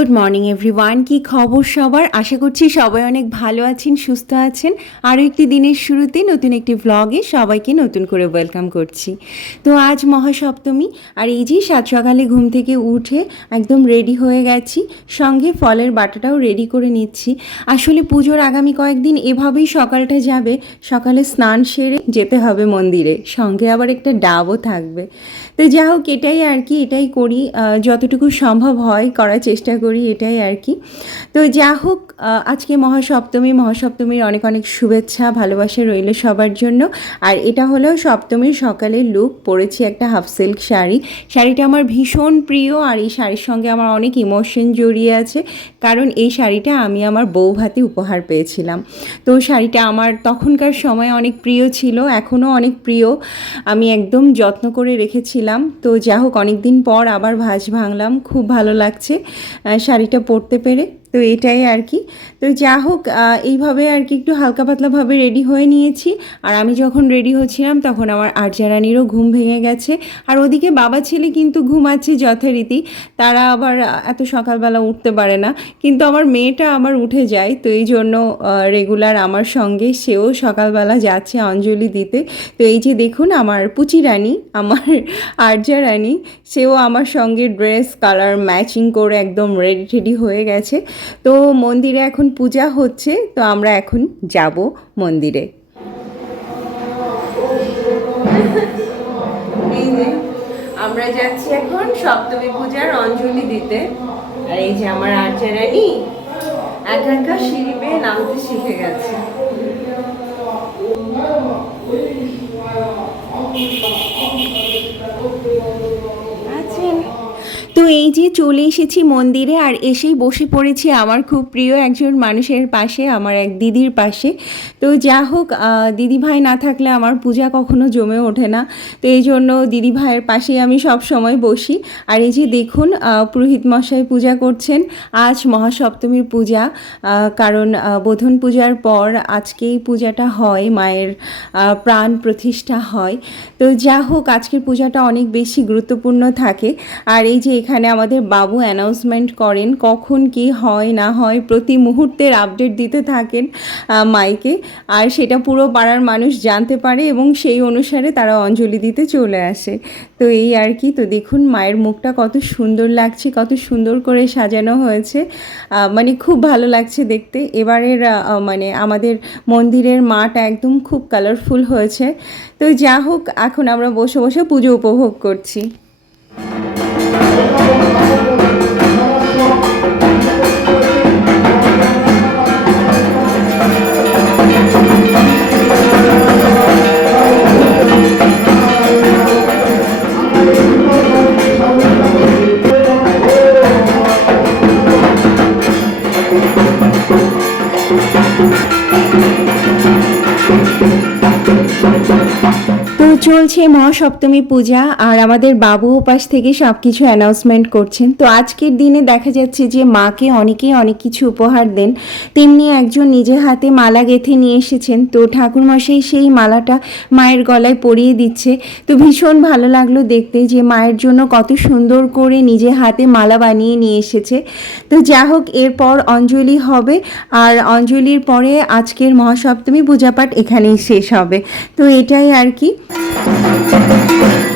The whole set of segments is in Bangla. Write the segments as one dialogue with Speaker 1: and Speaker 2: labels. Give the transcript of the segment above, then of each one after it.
Speaker 1: গুড মর্নিং এভরিওয়ান কি খবর সবার? আশা করছি সবাই অনেক ভালো আছেন, সুস্থ আছেন। আরও একটি দিনের শুরুতে নতুন একটি ভ্লগে সবাইকে নতুন করে ওয়েলকাম করছি। তো আজ মহাসপ্তমী, আর এই যে সাত সকালে ঘুম থেকে উঠে একদম রেডি হয়ে গেছি, সঙ্গে ফলের বাটাটাও রেডি করে নিচ্ছি। আসলে পুজোর আগামী কয়েকদিন এভাবেই সকালটা যাবে, সকালে স্নান সেরে যেতে হবে মন্দিরে, সঙ্গে আবার একটা ডাবও থাকবে। তো যা হোক, এটাই আর কি এটাই করি যতটুকু সম্ভব হয় করার চেষ্টা করি, এটাই আর কি তো যা হোক আজকে মহাসপ্তমী, মহাসপ্তমীর অনেক অনেক শুভেচ্ছা, ভালোবাসা রইল সবার জন্য। আর এটা হলো সপ্তমীর সকালের লুক, পরেছি একটা হাফ সিল্ক শাড়ি। শাড়িটা আমার ভীষণ প্রিয়, আর এই শাড়ির সঙ্গে আমার অনেক ইমোশন জড়িয়ে আছে, কারণ এই শাড়িটা আমি আমার বউ ভাতে উপহার পেয়েছিলাম। তো শাড়িটা আমার তখনকার সময় অনেক প্রিয় ছিল, এখনও অনেক প্রিয়। আমি একদম যত্ন করে রেখেছিলাম। তো যা হোক অনেক দিন পর আবার ভাজ ভাঙলাম। খুব ভালো লাগছে শাড়িটা পরতে পেরে। তো এটাই আর কি তো যা হোক এইভাবে আর কি একটু হালকা পাতলাভাবে রেডি হয়ে নিয়েছি। আর আমি যখন রেডি হচ্ছিলাম, তখন আমার আর্যারানিরও ঘুম ভেঙে গেছে। আর ওদিকে বাবা ছেলে কিন্তু ঘুমাচ্ছে যথারীতি। তারা আবার এত সকালবেলা উঠতে পারে না। কিন্তু আমার মেয়েটা আবার উঠে যায়। তো এই জন্য রেগুলার আমার সঙ্গে সেও সকালবেলা যাচ্ছে অঞ্জলি দিতে। তো এই যে দেখুন, আমার পুচি রানী, আমার আর্যা রানী, সেও আমার সঙ্গে ড্রেস কালার ম্যাচিং করে একদম রেডি টেডি হয়ে গেছে। তো মন্দিরে এখন পূজা হচ্ছে, তো আমরা এখন যাব মন্দিরে। আমরা যাচ্ছি এখন সপ্তমী পূজার অঞ্জলি দিতে। আর এই যে আমার আর্যা রানী একা একা সিঁড়ি বেয়ে নামতে শিখে গেছে আছেন তো এই যে চলে এসেছি মন্দিরে আর এসেই বসে পড়েছি আমার খুব প্রিয় একজন মানুষের পাশে আমার এক দিদির পাশে। তো যা হোক আহ, দিদি ভাই না থাকলে আমার পূজা কখনো জমে ওঠে না। তো এই জন্য দিদি ভাইয়ের পাশেই আমি সব সময় বসি। আর এই যে দেখুন পুরোহিত মশাই পূজা করছেন। আজ মহাসপ্তমীর পূজা কারণ বোধন পূজার পর আজকেই পূজাটা হয় মায়ের প্রাণ প্রতিষ্ঠা হয়। তো যা হোক আজকের পূজাটা অনেক বেশি গুরুত্বপূর্ণ থাকে। আর এই যে এখানে আমাদের বাবু অ্যানাউন্সমেন্ট করেন কখন কি হয়, না হয়, প্রতি মুহূর্তের আপডেট দিতে থাকেন মাইকে। আর সেটা পুরো পাড়ার মানুষ জানতে পারে এবং সেই অনুসারে তারা অঞ্জলি দিতে চলে আসে। তো এই আর কি, তো দেখুন মায়ের মুখটা কত সুন্দর লাগছে, কত সুন্দর করে সাজানো হয়েছে। মানে খুব ভালো লাগছে দেখতে। এবারের মানে আমাদের মন্দিরের মাটা একদম খুব কালারফুল হয়েছে। তো যা হোক, এখন আমরা বসে বসে পুজো উপভোগ করছি। চলছে মহাসপ্তমী পূজা আর আমাদের বাবু উপাস থেকে সব কিছু অ্যানাউন্সমেন্ট করছেন। তো আজকের দিনে দেখা যাচ্ছে যে মাকে অনেকেই অনেক কিছু উপহার দেন। তেমনি একজন নিজের হাতে মালা গেঁথে নিয়ে এসেছেন। তো ঠাকুরমশাই সেই মালাটা মায়ের গলায় পরিয়ে দিচ্ছে। তো ভীষণ ভালো লাগল দেখতে যে মায়ের জন্য কত সুন্দর করে নিজে হাতে মালা বানিয়ে নিয়ে এসেছে। তো যা হোক, এরপর অঞ্জলি হবে আর অঞ্জলির পরে আজকের মহাসপ্তমী পূজাপাঠ এখানেই শেষ হবে। তো এটাই আর কি। তো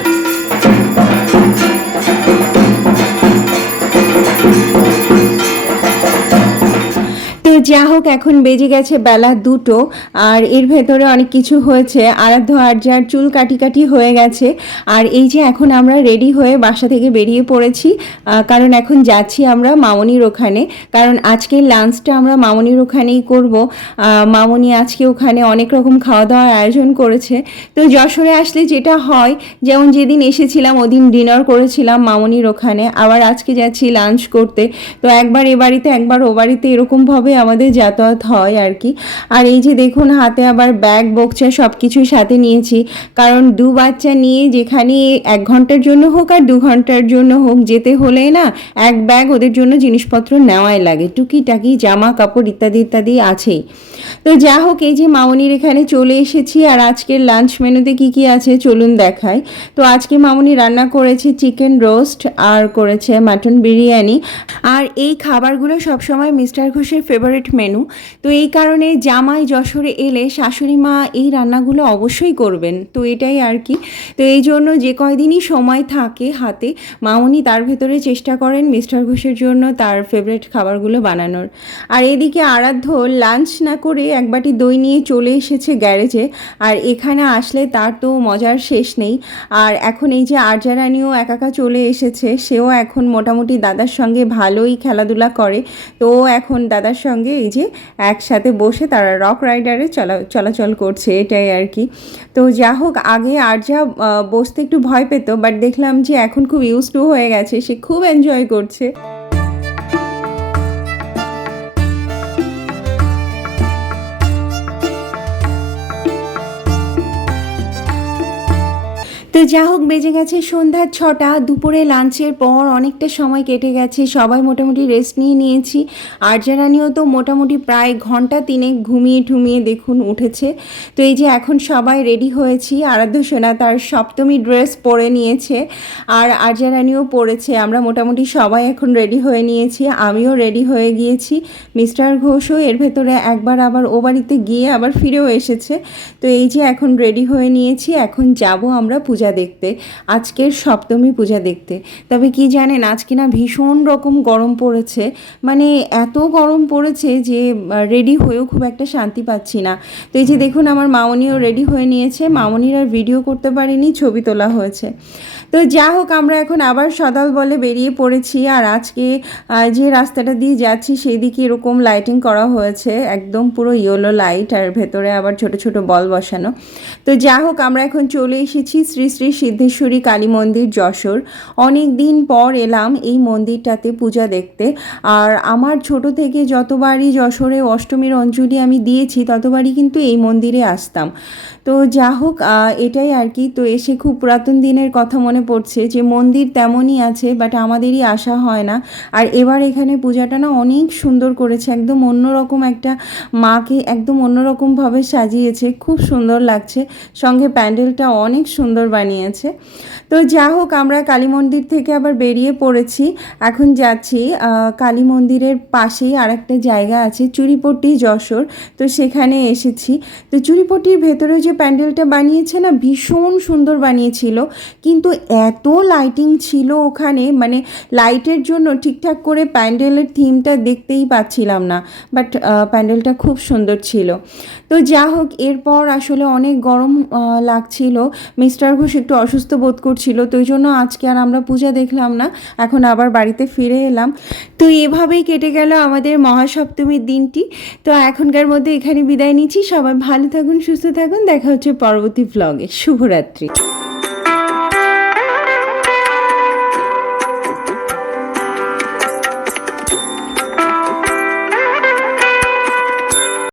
Speaker 1: যা হোক এখন বেজে গেছে বেলা দুটো আর এর ভেতরে অনেক কিছু হয়েছে। আরাধ্য আর্যার চুল কাটি কাটি হয়ে গেছে আর এই যে এখন আমরা রেডি হয়ে বাসা থেকে বেরিয়ে পড়েছি কারণ এখন যাচ্ছি আমরা মামনির ওখানে। কারণ আজকের লাঞ্চটা আমরা মামনির ওখানেই করব। মামনি আজকে ওখানে অনেক রকম খাওয়া দাওয়ার আয়োজন করেছে। তো যশোরে আসলে যেটা হয়, যেমন যেদিন এসেছিলাম ওদিন ডিনার করেছিলাম মামনির ওখানে। আবার আজকে যাচ্ছি লাঞ্চ করতে। তো একবার এ বাড়িতে, একবার ও বাড়িতে এরকমভাবে আমাদের মধ্যে যাতায়াত হয় আর কি। আর এই যে দেখুন, হাতে আবার ব্যাগ বকচা সব কিছুই সাথে নিয়েছি। কারণ দু বাচ্চা নিয়ে যেখানে এক ঘণ্টার জন্য হোক আর দু ঘণ্টার জন্য হোক, যেতে হলে না এক ব্যাগ ওদের জন্য জিনিসপত্র নেওয়াই লাগে। টুকিটাকি জামা কাপড় ইত্যাদি ইত্যাদি আছেই। তো যা হোক, এই যে মামনির এখানে চলে এসেছি আর আজকের লাঞ্চ মেনুতে কি কি আছে চলুন দেখাই। তো আজকে মামনি রান্না করেছে চিকেন রোস্ট আর করেছে মাটন বিরিয়ানি। আর এই খাবারগুলো সবসময় মিস্টার ঘোষের ফেভারিট মেনু তো এই কারণে জামাই, যশোরে এলে শাশুড়ি মা এই রান্নাগুলো অবশ্যই করবেন। তো এটাই আর কি। তো এই জন্য যে কয়দিনই সময় থাকে হাতে, মামনি তার ভেতরে চেষ্টা করেন মিস্টার ঘোষের জন্য তার ফেভারিট খাবারগুলো বানানোর। আর এদিকে আরাধ্য লাঞ্চ না করে এক বাটি দই নিয়ে চলে এসেছে গ্যারেজে। আর এখানে আসলে তার তো মজার শেষ নেই। আর এখন এই যে আর্যা রানীও একাকা চলে এসেছে, সেও এখন মোটামুটি দাদার সঙ্গে ভালোই খেলাধুলা করে। তো এখন দাদার সঙ্গে এই যে একসাথে বসে তারা রক রাইডারে চলা, চলাচল করছে, এটাই আর কি। তো যা হোক, আগে আর যা বসতে একটু ভয় পেত বাট দেখলাম যে এখন খুব ইউজ টু হয়ে গেছে, সে খুব এনজয় করছে। তো যা হোক বেজে গেছে সন্ধ্যা ছটা। দুপুরে লাঞ্চের পর অনেকটা সময় কেটে গেছে। সবাই মোটামুটি রেস্ট নিয়ে নিয়েছি। আর আর্যারানিও তো মোটামুটি প্রায় ঘণ্টা তিনেক ঘুমিয়ে ঠুমিয়ে দেখুন উঠেছে। তো এই যে এখন সবাই রেডি হয়েছি। আরাধ্য সোনা তার সপ্তমী ড্রেস পরে নিয়েছে আর আর্যারানিও পরেছে। আমরা মোটামুটি সবাই এখন রেডি হয়ে নিয়েছি। আমিও রেডি হয়ে গিয়েছি। মিস্টার ঘোষও এর ভেতরে একবার আবার ও বাড়িতে গিয়ে আবার ফিরেও এসেছে। তো এই যে এখন রেডি হয়ে নিয়েছি। এখন যাব আমরা পূজা দেখতে, আজকের সপ্তমী পূজা দেখতে। তবে কি জানেন, আজকে না ভীষণ রকম গরম পড়েছে। মানে এত গরম পড়েছে যে রেডি হয়েও খুব একটা শান্তি পাচ্ছি না। তো এই যে দেখুন, আমার মামনিও রেডি হয়ে নিয়েছে। মামনির আর ভিডিও করতে পারিনি, ছবি তোলা হয়েছে। তো যা হোক, আমরা এখন আবার সদাল বলে বেরিয়ে পড়েছি আর আজকে যে রাস্তাটা দিয়ে যাচ্ছি সেই দিকে এরকম লাইটিং করা হয়েছে, একদম পুরো ইয়েলো লাইট আর ভেতরে আবার ছোট ছোট বল বসানো। তো যা হোক, আমরা এখন চলে এসেছি শ্রী শ্রী সিদ্ধেশ্বরী কালী মন্দির, যশোর। অনেক দিন পর এলাম এই মন্দিরটাতে পূজা দেখতে। আর আমার ছোট থেকে যতবারই যশোরে অষ্টমীর অঞ্জলি আমি দিয়েছি, ততবারই কিন্তু এই মন্দিরে আসতাম। তো যা হোক এটাই আর কি। তো এসে খুব পুরাতন দিনের কথা মনে পড়ছে যে মন্দির তেমনই আছে বাট আমাদেরই আসা হয় না। আর এবার এখানে পূজাটা না অনেক সুন্দর করেছে, একদম অন্যরকম একটা মাকে একদম অন্যরকমভাবে সাজিয়েছে, খুব সুন্দর লাগছে। সঙ্গে প্যান্ডেলটা অনেক সুন্দর বানিয়েছে। তো যা হোক, আমরা কালী মন্দির থেকে আবার বেরিয়ে পড়েছি। এখন যাচ্ছি কালী মন্দিরের পাশেই আর একটা জায়গা আছে চুরিপট্টি যশোর। তো সেখানে এসেছি। তো চুরিপট্টির ভেতরে যে প্যান্ডেলটা বানিয়েছে না, ভীষণ সুন্দর বানিয়েছিল। কিন্তু এত লাইটিং ছিল ওখানে মানে লাইটের জন্য ঠিকঠাক করে প্যান্ডেলের থিমটা দেখতেই পাচ্ছিলাম না বাট প্যান্ডেলটা খুব সুন্দর ছিল। তো যা হোক, এরপর আসলে অনেক গরম লাগছিল। মিস্টার ঘোষ একটু অসুস্থ বোধ করছিল, তো ওই জন্য আজকে আর আমরা পূজা দেখলাম না, এখন আবার বাড়িতে ফিরে এলাম। তো এভাবেই কেটে গেল আমাদের মহাসপ্তমীর দিনটি। তো এখনকার মধ্যে এখানে বিদায় নিচ্ছি, সবাই ভালো থাকুন, সুস্থ থাকুন, দেখা হচ্ছে পরবর্তী ব্লগে শুভরাত্রি।